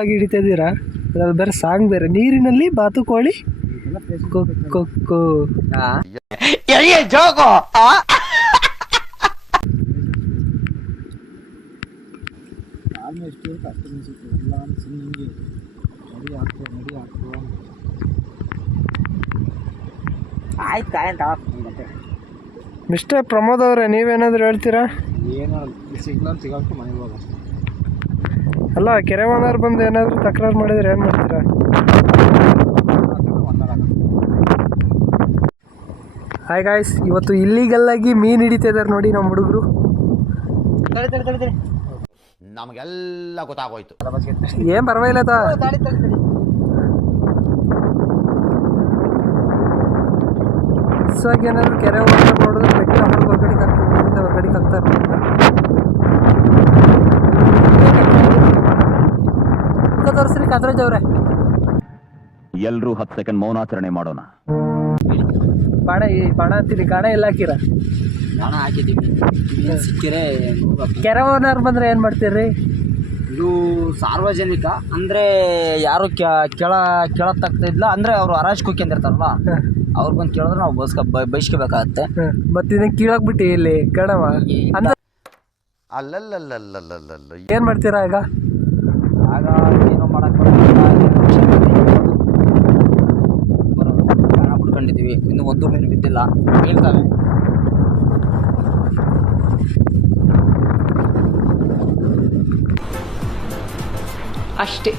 ಆಗಿ ಹಿಡಿತಿದ್ದೀರಾ? ಅದ್ರಲ್ಲಿ ಬೇರೆ ಸಾಂಗ್ ಬೇರೆ, ನೀರಿನಲ್ಲಿ ಬಾತುಕೋಳಿ ಕೊಕ್ಕೊ. ಮಿಸ್ಟರ್ ಪ್ರಮೋದ್ ಅವರೇ, ನೀವೇನಾದ್ರು ಹೇಳ್ತೀರಾ? ಅಲ್ಲ, ಕೆರೆ ಓನರ್ ಬಂದು ಏನಾದರೂ ತಕರಾರು ಮಾಡಿದ್ರೆ ಏನು ಮಾಡ್ತೀರಾ? ಹಾಯ್ ಗಾಯ್ಸ್, ಇವತ್ತು ಇಲ್ಲಿಗಲ್ಲಾಗಿ ಮೀನು ಹಿಡಿತಿದ್ದಾರೆ ನೋಡಿ ನಮ್ಮ ಹುಡುಗರು. ನಮಗೆಲ್ಲ ಗೊತ್ತಾಗೋಯ್ತು. ಏನ್ ಪರವಾಗಿಲ್ಲ. ಮಿಸ್ಸಾಗಿ ಏನಾದ್ರು ಕೆರೆ ಓನರ್ ನೋಡಿದ್ರೆ ಬೆಟ್ಟ ಹೊರಗಡೆಗೆ ಹಾಕ್ತಾರೆ. ತೋರಿಸ್ರಿ ಕಾದ್ರಾಜ್ ಅವ್ರೆ. ಎಲ್ರೂ 10 ಸೆಕೆಂಡ್ ಮೌನಾಚರಣೆ ಮಾಡೋಣ. ಬಾಣ ಅಂತೀನಿ, ಗಾಣ ಎಲ್ಲ ಹಾಕಿರ? ಗಾಣ ಹಾಕಿದ್ದೀವಿ. ಸಿಕ್ಕಿರೆ ಕೆರೆ ಓನರ್ ಬಂದ್ರೆ ಏನ್ ಮಾಡ್ತೀರಿ? ಇದು ಸಾರ್ವಜನಿಕ ಅಂದ್ರೆ ಯಾರು ಕೇಳತ್ತಾಗ್ತಾ ಇಲ್ಲ ಅಂದ್ರೆ ಅವರು ಹರಾಜ್ ಕುಕ್ಕಿಂದಿರ್ತಾರಲ್ಲ, ಅವ್ರು ಬಂದು ಕೇಳಿದ್ರೆ ನಾವು ಬಯಸ್ಕೋಬೇಕಾಗತ್ತೆ. ಮತ್ತೆ ಇದನ್ನ ಕೀಳಾಕ್ಬಿಟ್ಟು ಇಲ್ಲಿ ಕಣವ ಅಂದ್ರೆ ಅಲ್ಲಲ್ಲಲ್ಲಲ್ಲಲ್ಲಲ್ಲ ಏನ್ ಮಾಡ್ತೀರಾ ಈಗ? ಆಗ ಏನೋ ಮಾಡಕ್ ಬರೋದು, ಗಾಣ ಬಿಟ್ಕೊಂಡಿದ್ದೀವಿ. ಇನ್ನು ಒಂದು ಮೀನು ಬಿದ್ದಿಲ್ಲ, ಬೀಳ್ತವೆ. ಅಷ್ಟೇ.